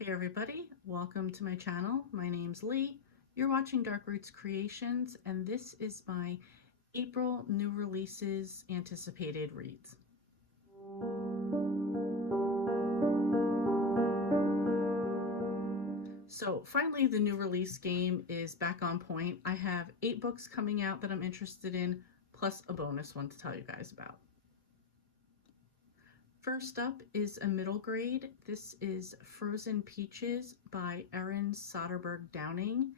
Hey everybody, welcome to my channel. My name's Lee. You're watching Dark Roots Creations, and this is my April new releases anticipated reads. So finally the new release game is back on point. I have 8 books coming out that I'm interested in, plus a bonus one to tell you guys about. First up is a middle grade. This is Frozen Peaches by Erin Soderbergh Downing,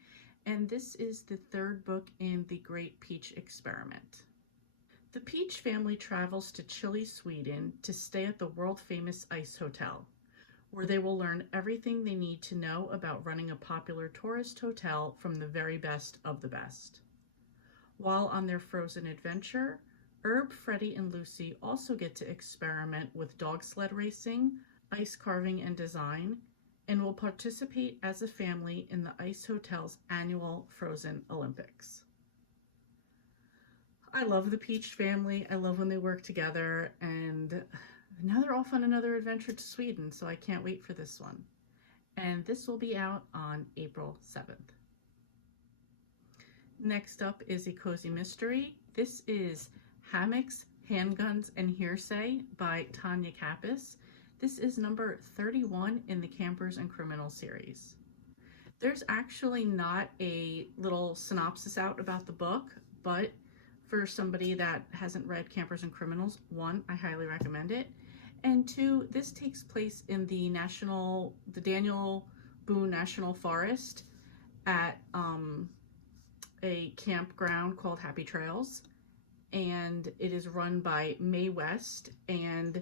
and this is the 3rd book in the Great Peach Experiment. The Peach family travels to chilly Sweden to stay at the world-famous ice hotel, where they will learn everything they need to know about running a popular tourist hotel from the very best of the best. While on their frozen adventure, Herb, Freddie, and Lucy also get to experiment with dog sled racing, ice carving and design, and will participate as a family in the Ice Hotel's annual Frozen Olympics. I love the Peach family. I love when they work together, and now they're off on another adventure to Sweden, so I can't wait for this one. And this will be out on April 7th. Next up is a cozy mystery. This is Hammocks, Handguns, and Hearsay by Tanya Kappas. This is number 31 in the Campers and Criminals series. There's actually not a little synopsis out about the book, but for somebody that hasn't read Campers and Criminals, 1, I highly recommend it, and 2, this takes place in the Daniel Boone National Forest at a campground called Happy Trails, and it is run by Mae West, and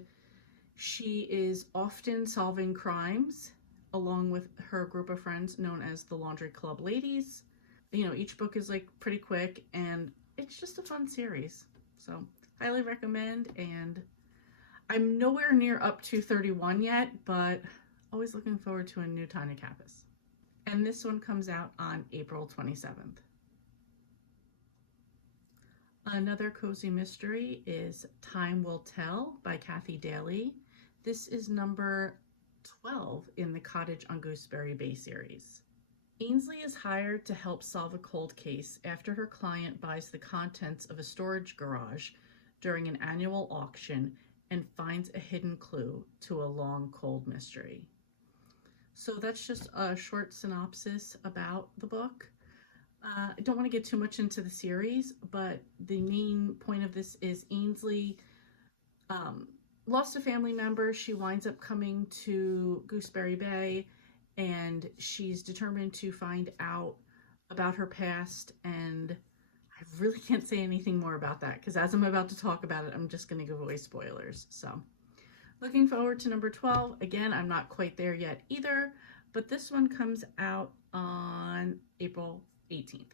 she is often solving crimes along with her group of friends known as the Laundry Club Ladies. You know, each book is like pretty quick, and it's just a fun series, so highly recommend. And I'm nowhere near up to 31 yet, but always looking forward to a new Tanya Kappas. And this one comes out on April 27th. Another cozy mystery is Time Will Tell by Kathy Daly. This is number 12 in the Cottage on Gooseberry Bay series. Ainsley is hired to help solve a cold case after her client buys the contents of a storage garage during an annual auction and finds a hidden clue to a long, cold mystery. So that's just a short synopsis about the book. I don't want to get too much into the series, but the main point of this is Ainsley lost a family member. She winds up coming to Gooseberry Bay, and she's determined to find out about her past, and I really can't say anything more about that because as I'm about to talk about it, I'm just going to give away spoilers. So looking forward to number 12. Again, I'm not quite there yet either, but this one comes out on April 18th.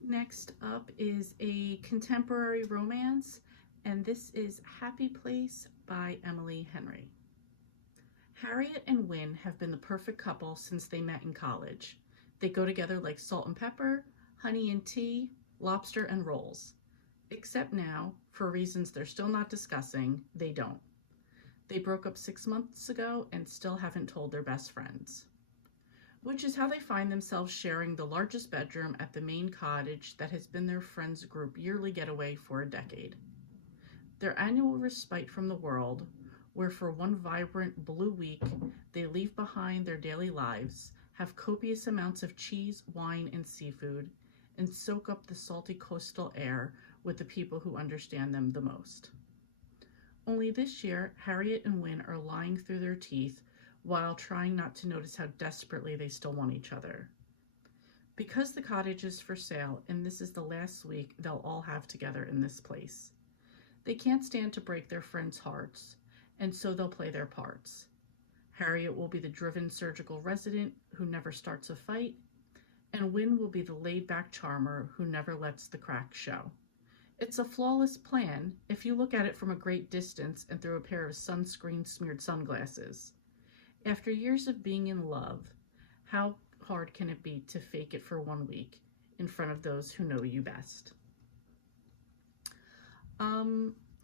Next up is a contemporary romance, and this is Happy Place by Emily Henry. Harriet and Wynne have been the perfect couple since they met in college. They go together like salt and pepper, honey and tea, lobster and rolls. Except now, for reasons they're still not discussing, they don't. They broke up 6 months ago and still haven't told their best friends. Which is how they find themselves sharing the largest bedroom at the main cottage that has been their friends' group yearly getaway for a decade. Their annual respite from the world, where for one vibrant blue week they leave behind their daily lives, have copious amounts of cheese, wine, and seafood, and soak up the salty coastal air with the people who understand them the most. Only this year, Harriet and Wynne are lying through their teeth while trying not to notice how desperately they still want each other. Because the cottage is for sale and this is the last week they'll all have together in this place, they can't stand to break their friends' hearts, and so they'll play their parts. Harriet will be the driven surgical resident who never starts a fight, and Wynne will be the laid-back charmer who never lets the cracks show. It's a flawless plan if you look at it from a great distance and through a pair of sunscreen-smeared sunglasses. After years of being in love, how hard can it be to fake it for 1 week in front of those who know you best?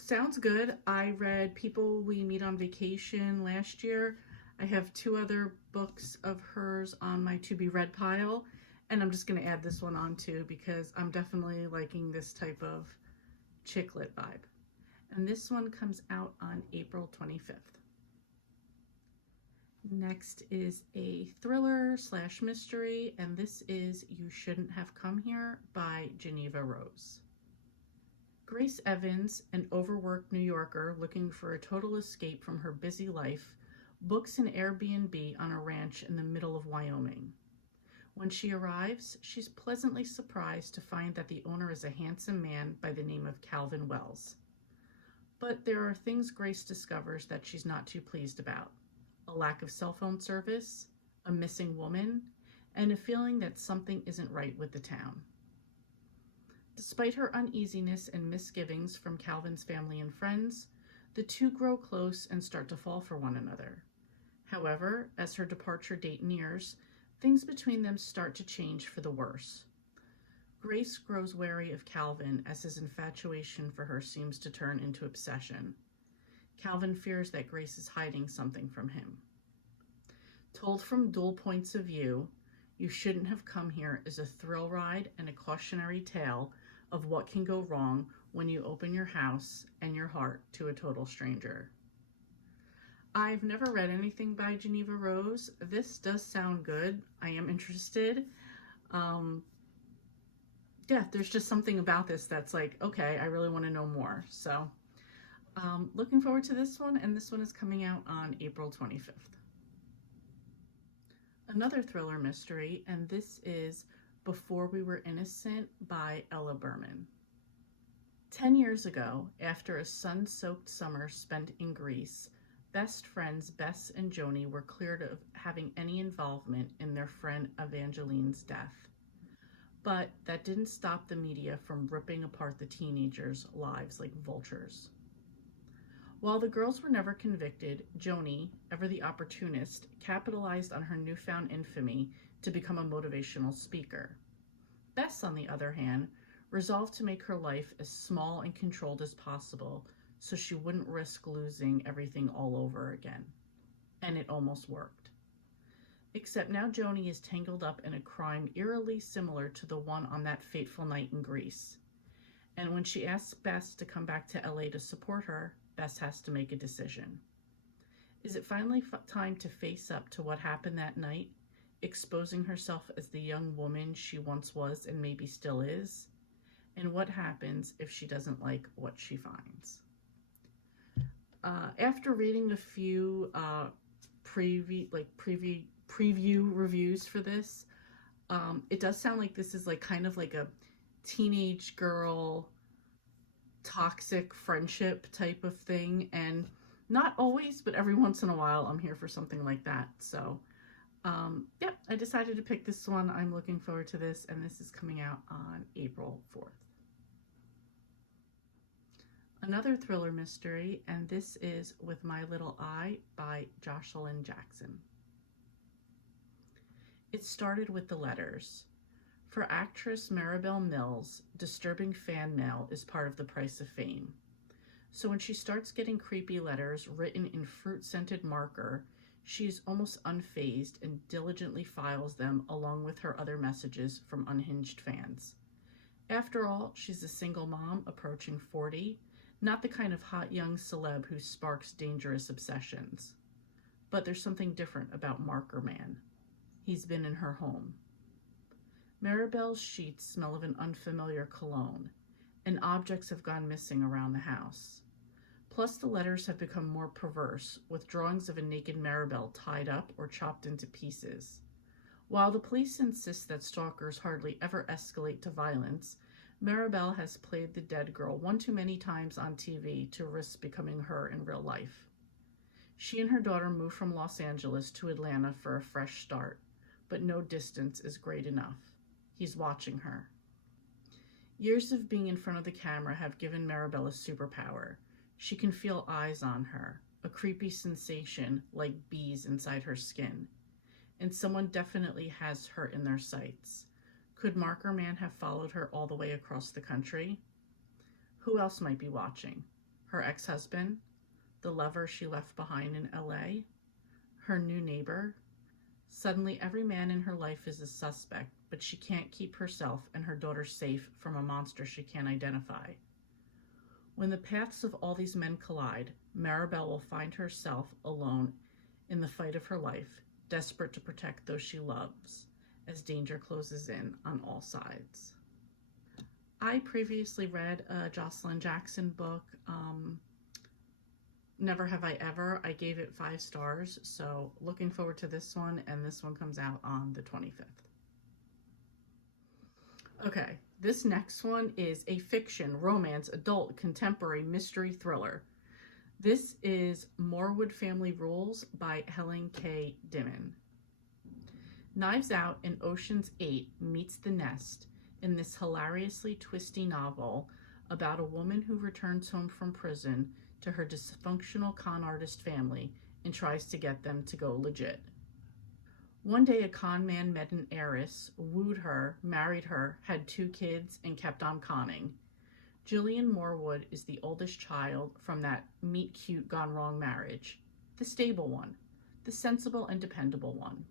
Sounds good. I read People We Meet on Vacation last year. I have two other books of hers on my to be read pile, and I'm just going to add this one on too because I'm definitely liking this type of chick lit vibe. And this one comes out on April 25th. Next is a thriller slash mystery, and this is You Shouldn't Have Come Here by Geneva Rose. Grace Evans, an overworked New Yorker looking for a total escape from her busy life, books an Airbnb on a ranch in the middle of Wyoming. When she arrives, she's pleasantly surprised to find that the owner is a handsome man by the name of Calvin Wells. But there are things Grace discovers that she's not too pleased about. A lack of cell phone service, a missing woman, and a feeling that something isn't right with the town. Despite her uneasiness and misgivings from Calvin's family and friends, the two grow close and start to fall for one another. However, as her departure date nears, things between them start to change for the worse. Grace grows wary of Calvin as his infatuation for her seems to turn into obsession. Calvin fears that Grace is hiding something from him. Told from dual points of view, You Shouldn't Have Come Here is a thrill ride and a cautionary tale of what can go wrong when you open your house and your heart to a total stranger. I've never read anything by Geneva Rose. This does sound good. I am interested. There's just something about this that's like, okay, I really want to know more. So looking forward to this one, and this one is coming out on April 25th. Another thriller mystery, and this is Before We Were Innocent by Ella Berman. 10 years ago, after a sun-soaked summer spent in Greece, best friends Bess and Joni were cleared of having any involvement in their friend Evangeline's death. But that didn't stop the media from ripping apart the teenagers' lives like vultures. While the girls were never convicted, Joni, ever the opportunist, capitalized on her newfound infamy to become a motivational speaker. Bess, on the other hand, resolved to make her life as small and controlled as possible so she wouldn't risk losing everything all over again. And it almost worked. Except now Joni is tangled up in a crime eerily similar to the one on that fateful night in Greece. And when she asks Bess to come back to LA to support her, Bess has to make a decision. Is it finally time to face up to what happened that night, exposing herself as the young woman she once was and maybe still is? And what happens if she doesn't like what she finds? After reading a few preview reviews for this, it does sound like this is like kind of like a teenage girl toxic friendship type of thing, and not always, but every once in a while I'm here for something like that. So I decided to pick this one. I'm looking forward to this, and this is coming out on April 4th. Another thriller mystery, and this is With My Little Eye by Jocelyn Jackson. It started with the letters. For actress Maribel Mills, disturbing fan mail is part of the price of fame. So when she starts getting creepy letters written in fruit-scented marker, she's almost unfazed and diligently files them along with her other messages from unhinged fans. After all, she's a single mom approaching 40, not the kind of hot young celeb who sparks dangerous obsessions. But there's something different about Marker Man. He's been in her home. Maribel's sheets smell of an unfamiliar cologne, and objects have gone missing around the house. Plus, the letters have become more perverse, with drawings of a naked Maribel tied up or chopped into pieces. While the police insist that stalkers hardly ever escalate to violence, Maribel has played the dead girl one too many times on TV to risk becoming her in real life. She and her daughter moved from Los Angeles to Atlanta for a fresh start, but no distance is great enough. He's watching her. Years of being in front of the camera have given Maribel a superpower. She can feel eyes on her, a creepy sensation like bees inside her skin. And someone definitely has her in their sights. Could Marker Man have followed her all the way across the country? Who else might be watching? her ex-husband, the lover she left behind in LA, her new neighbor. Suddenly, every man in her life is a suspect, but she can't keep herself and her daughter safe from a monster she can't identify. When the paths of all these men collide, Maribel will find herself alone in the fight of her life, desperate to protect those she loves, as danger closes in on all sides. I previously read a Jocelyn Jackson book, Never Have I Ever. I gave it 5 stars, so looking forward to this one, and this one comes out on the 25th. Okay, this next one is a fiction, romance, adult, contemporary, mystery thriller. This is MOOREWOOD Family Rules by Helen K. Dimon. Knives Out and Ocean's 8 meets The Nest in this hilariously twisty novel about a woman who returns home from prison to her dysfunctional con artist family and tries to get them to go legit. One day a con man met an heiress, wooed her, married her, had 2 kids, and kept on conning. Jillian MOOREWOOD is the oldest child from that meet-cute gone wrong marriage. The stable one, the sensible and dependable one.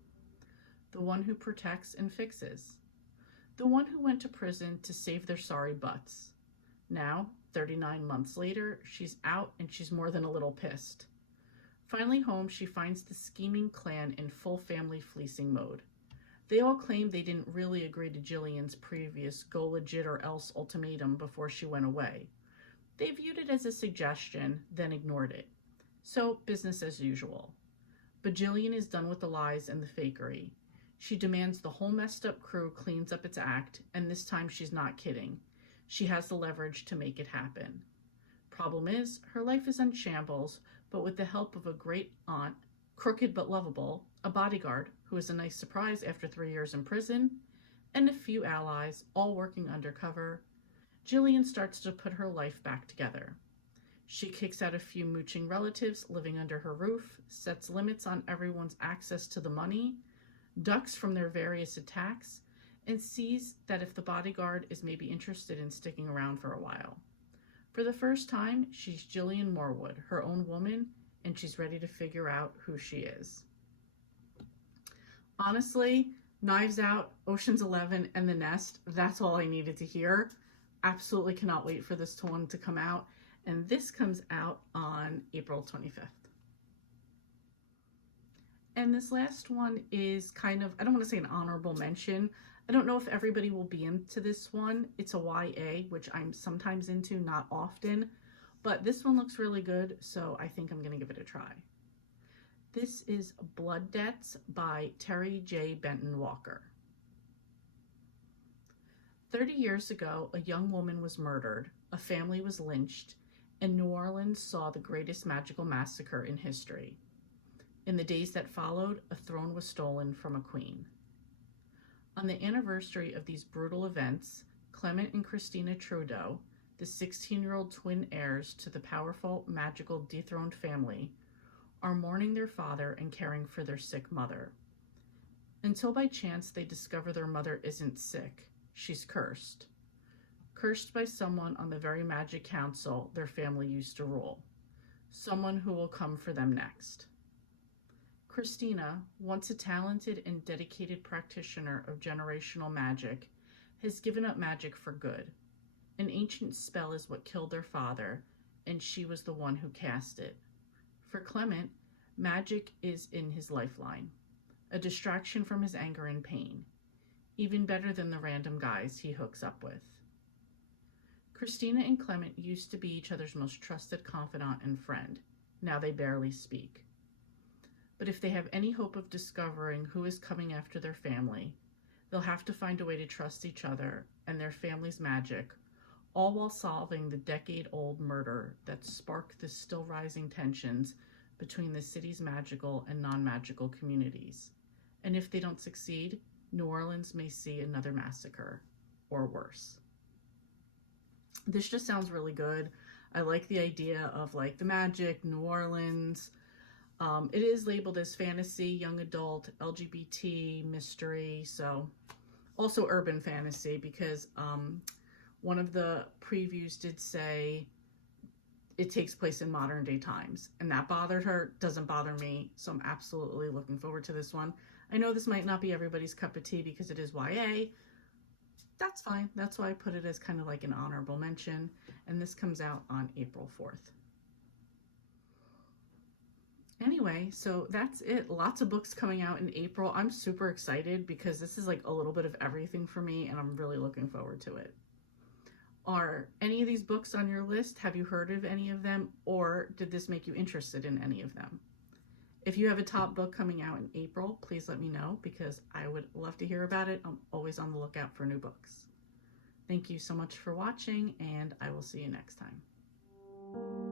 The one who protects and fixes. The one who went to prison to save their sorry butts. Now, 39 months later, she's out and she's more than a little pissed. Finally home, she finds the scheming clan in full family fleecing mode. They all claim they didn't really agree to Jillian's previous go legit or else ultimatum before she went away. They viewed it as a suggestion, then ignored it. So, business as usual. But Jillian is done with the lies and the fakery. She demands the whole messed up crew cleans up its act, and this time she's not kidding. She has the leverage to make it happen. Problem is, her life is in shambles, but with the help of a great aunt, crooked but lovable, a bodyguard who is a nice surprise after 3 years in prison, and a few allies, all working undercover, Jillian starts to put her life back together. She kicks out a few mooching relatives living under her roof, sets limits on everyone's access to the money, ducks from their various attacks, and sees that if the bodyguard is maybe interested in sticking around for a while. For the first time, she's Jillian MOOREWOOD, her own woman, and she's ready to figure out who she is. Honestly, Knives Out, Ocean's 11, and The Nest, that's all I needed to hear. Absolutely cannot wait for this one to come out, and this comes out on April 25th. And this last one is kind of, I don't want to say an honorable mention. I don't know if everybody will be into this one. It's a YA, which I'm sometimes into, not often. But this one looks really good, so I think I'm going to give it a try. This is Blood Debts by Terry J. Benton Walker. 30 years ago, a young woman was murdered, a family was lynched, and New Orleans saw the greatest magical massacre in history. In the days that followed, a throne was stolen from a queen. On the anniversary of these brutal events, Clement and Christina Trudeau, the 16-year-old twin heirs to the powerful, magical, dethroned family, are mourning their father and caring for their sick mother. Until by chance they discover their mother isn't sick, she's cursed. Cursed by someone on the very magic council their family used to rule. Someone who will come for them next. Christina, once a talented and dedicated practitioner of generational magic, has given up magic for good. An ancient spell is what killed their father, and she was the one who cast it. For Clement, magic is in his lifeline, a distraction from his anger and pain, even better than the random guys he hooks up with. Christina and Clement used to be each other's most trusted confidant and friend. Now they barely speak. But if they have any hope of discovering who is coming after their family, they'll have to find a way to trust each other and their family's magic, all while solving the decade-old murder that sparked the still rising tensions between the city's magical and non-magical communities. And if they don't succeed, New Orleans may see another massacre, or worse. This just sounds really good. I like the idea of like the magic, New Orleans. It is labeled as fantasy, young adult, LGBT, mystery, so also urban fantasy, because one of the previews did say it takes place in modern day times, and that bothered her. Doesn't bother me, so I'm absolutely looking forward to this one. I know this might not be everybody's cup of tea because it is YA. That's fine. That's why I put it as kind of like an honorable mention, and this comes out on April 4th. Anyway, so that's it. Lots of books coming out in April. I'm super excited because this is like a little bit of everything for me, and I'm really looking forward to it. Are any of these books on your list? Have you heard of any of them, or did this make you interested in any of them? If you have a top book coming out in April, please let me know because I would love to hear about it. I'm always on the lookout for new books. Thank you so much for watching, and I will see you next time.